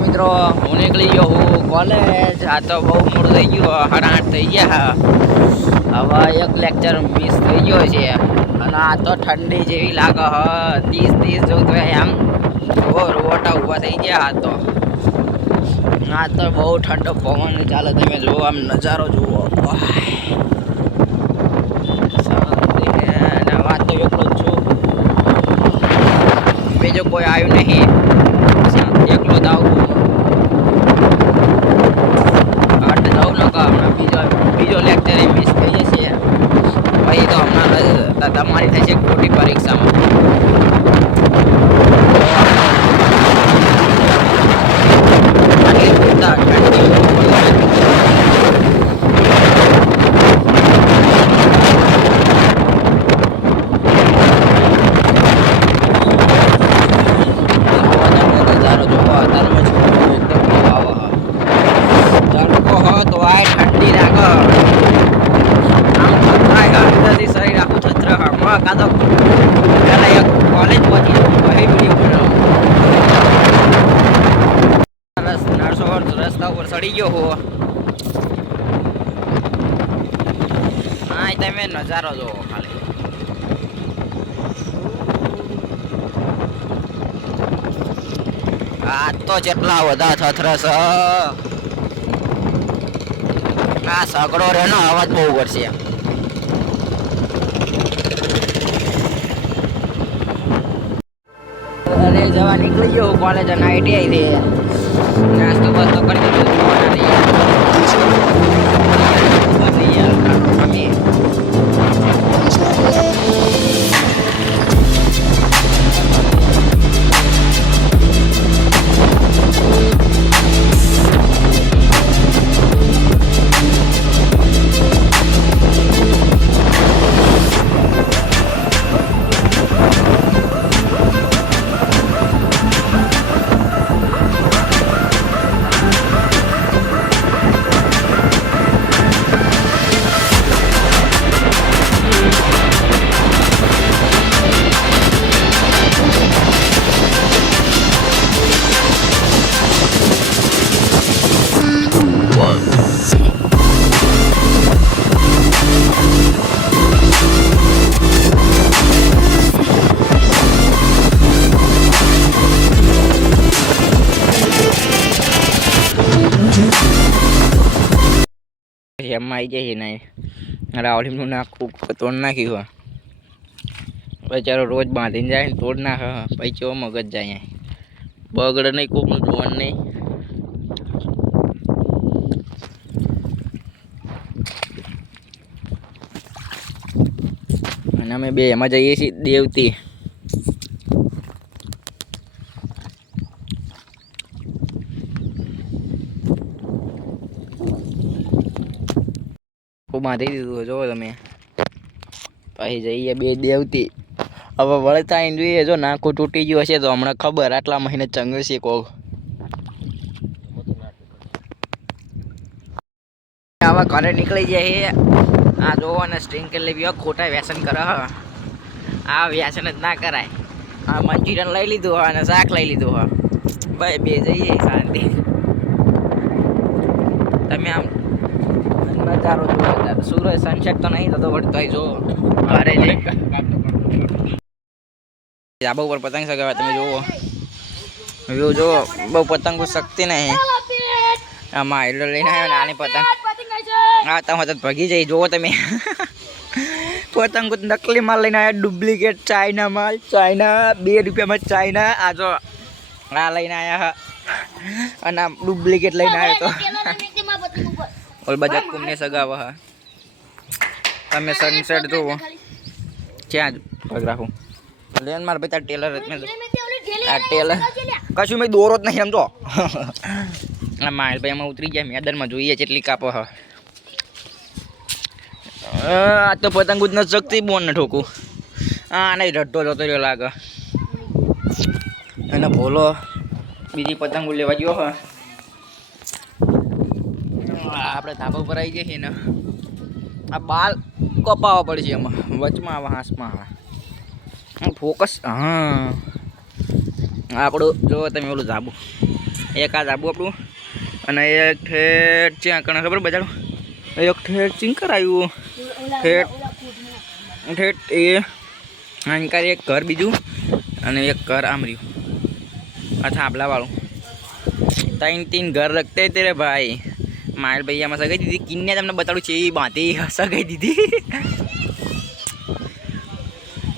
મિત્રો હું નીકળી ગયો હું કોલેજ. આ તો બહુ મોડું થઈ ગયું, 8:30 થઈ ગયા. હવે એક લેક્ચર મિસ થઈ ગયો છે અને આ તો ઠંડી જેવી લાગે હ 30 જો તો આમ રોવાટા ઊભા થઈ ગયા. આ તો બહુ ઠંડો પવન ચાલે. તમે જુઓ આમ નજારો જુઓ. વાત તો એકલો જ છું, બીજું કોઈ આવ્યું નહીં, એકલો જ આવું. જવું ન હમણાં બીજો લેક્ચર એ મિસ થઈ જશે. પછી તો હમણાં તમારી થશે ખોટી પરીક્ષામાં. કોલેજ પહોંચી રસ્તા ઉપર ચડી ગયો હો. હા તમે નજારો જોવો ખાલી. આ તો જેટલા બધા થથરસ. આ સગડો રેનો અવાજ બહુ કરશે. અરે જવા નીકળી ગયો કોલેજ અને ITI થી. નાસ્તો બસ્તો કરી દીધો. એમાં આવી જાય ને રાવલીનું નાખું તોડ નાખ્યું. બચારો રોજ બાંધીને જાય ને તોડ નાખે. પછી કેવો મગજ જાય, બગડે નહીં, કોકનું જોવાનું નહીં. અને અમે બે એમાં જઈએ છીએ દેવતી. બાંધી દીધું જો તમે. પછી જઈએ બે દેવતી. હવે વળતા આવીને જોઈએ, જો નાખું તૂટી ગયું હશે તો હમણાં ખબર આટલા મહિને ચંગશે કોક. હવે ઘરે નીકળી જાય. આ જોવો ને સ્ટ્રિંગ કરી લેવી, ખોટા વ્યસન કરે. આ વ્યસન જ ના કરાય. આ મંચુરિયન લઈ લીધું હોય અને શાક લઈ લીધું હોય. ભાઈ બે જઈએ શાંતિ. તમે આમ નજારો જોવો. સૂરજ સનસેટ તો નહીં થતો પડતો જો. અરે ધાબા ઉપર પતંગ સગાવ્યા તમે જુઓ. વ્યૂ જુઓ. બહુ પતંગો શક્તિ નહીં. આમાં એટલો લઈને આવ્યો ને આની પતંગ. હા તમે તો ભાગી જઈ જુઓ તમે. પતંગો નકલી માલ લઈને આવ્યા, ડુપ્લિકેટ ચાઇના માલ. ચાઇના 2 રૂપિયામાં ચાઇના. આ જો આ લઈને આવ્યા અને આ ડુપ્લિકેટ લઈને આવ્યો તો ઓલ બધા કુમને સગાવા. હા તમે સનસેટ જુઓ. ક્યાં પગ રાખું લેન માર બેટા ટેલર. આ ટેલર કશું મેં દોરો જ નહીં સમજો. આ માઇલ ભાઈ એમાં ઉતરી ગયા. મેદાનમાં જોઈએ કેટલી કાપો. હા આ તો પતંગ જ ન શકતી બોન ને ઠોકું. હા નહીં રડતો જતો રહ્યો લાગે. અને ભોલો બીજી પતંગ લેવા ગયો. હા આપણે ધાબા ઉપર આવી જઈએ ને. આ બાલ કપાવવા પડશે એમાં વચમાં. આવા હાંસમાં ફોકસ. હા આપણું જો તમે ઓલું જાબુ એક આ જાબુ આપણું અને એક ઠેઠ ત્યાં કણ ખબર બજાડું એક ઠેઠ ચિંકર આવ્યું ઠેઠ એ અંકાર એક ઘર બીજું અને એક ઘર આમ રહ્યું આ થાંભલાવાળું 3 ઘર રખતે તેરે ભાઈ માઇલ ભૈયામાં સગાઈ દીધી કિન્ને તમને બતાડું છે એ બાંધી સગાઈ દીધી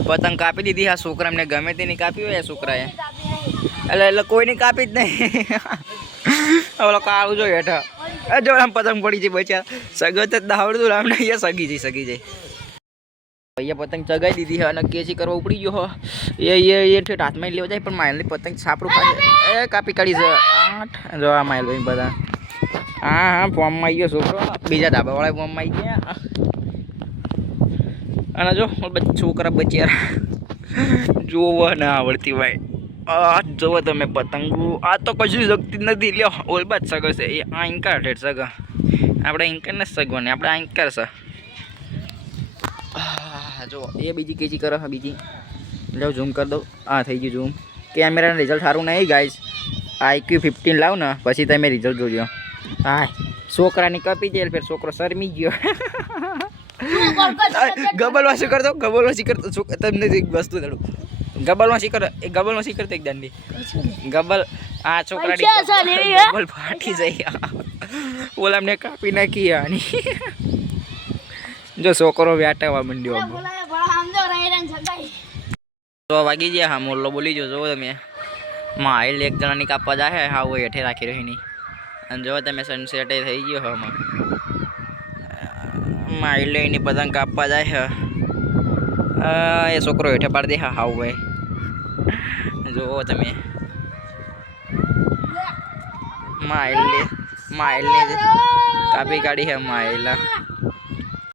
પતંગ કાપી દીધી આ છોકરા એમને ગમે તેની કાપી હોય છોકરાએ એટલે કોઈની કાપી જ નહીં ઓલો કાળું જો હેઠા જો આમ પતંગ પડી છે બચ્યા સગત જ આવડતું આમ ને અહીંયા સગી જાય ભૈયા પતંગ ચગાવી દીધી અને કેસી કરવા ઉપડી ગયો હો એ ઠેઠ હાથમાં લેવા જાય પણ માઇલની પતંગ છાપરું એ કાપી કાઢી છે જો આ માઇલ ભાઈ બધા હા ફોર્મમાં આવી ગયો છોકરો બીજા ધાબાવાળા ફોર્મમાં આવી ગયા અને જો છોકરા બચ્યા જોવા ના આવડતી ભાઈ આ જોવો તમે પતંગો આ તો કશું શક્તિ નથી લ્યો ઓલબાદ સગો છે એ આ ઇન્કાર ઠેઠ સગા આપણે ઇન્કાર નથી સગવાની આપણે આ ઇન્કાર છે જો એ બીજી કેજી કરો હા બીજી લો ઝૂમ કરી દો આ થઈ ગયું ઝૂમ કેમેરાનું રિઝલ્ટ સારું નહીં ગાઈસ IQ 15 લાવ ને પછી તમે રિઝલ્ટ જોજો હા છોકરાની કપી દે ફેર છોકરો શરમી ગયો ગબલવાસી કરતો તમને એક વસ્તુ દડું ગબલવાસી કરો એ ગબલવાસી કરતો એક દાંડી ગબલ આ છોકરાની ગબલ ફાટી જાય ઓલા અમને કાપી નાખી આની જો છોકરો વ્યાટાવા માંડ્યો તો વાગી ગયા હા મોલ્લો બોલી જો તમે માઇલ એક જણાની કાપવા જાય હા હોય હેઠે રાખી રહી નહીં અને જો તમે સનસેટ થઈ ગયો હમાં માઇલ લઈને પતંગ કાપવા જાય એ છોકરો હેઠે પાડી દે હા હાવ ભાઈ જુઓ તમે માઇલ કાપી કાઢી હે માઇલા